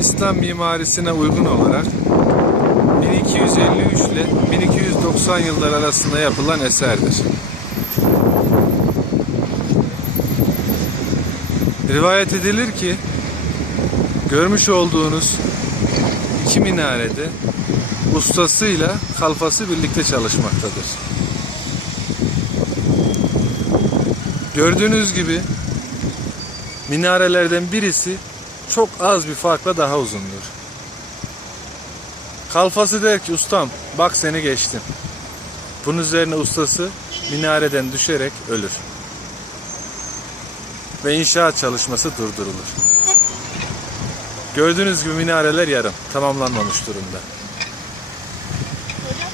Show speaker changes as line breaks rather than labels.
İslam mimarisine uygun olarak 1253 ile 1290 yıllar arasında yapılan eserdir. Rivayet edilir ki görmüş olduğunuz iki minarede ustasıyla kalfası birlikte çalışmaktadır. Gördüğünüz gibi minarelerden birisi çok az bir farkla daha uzundur. Kalfası der ki ustam bak seni geçtim. Bunun üzerine ustası minareden düşerek ölür. Ve inşaat çalışması durdurulur. Gördüğünüz gibi minareler yarım, tamamlanmamış durumda.
Hocam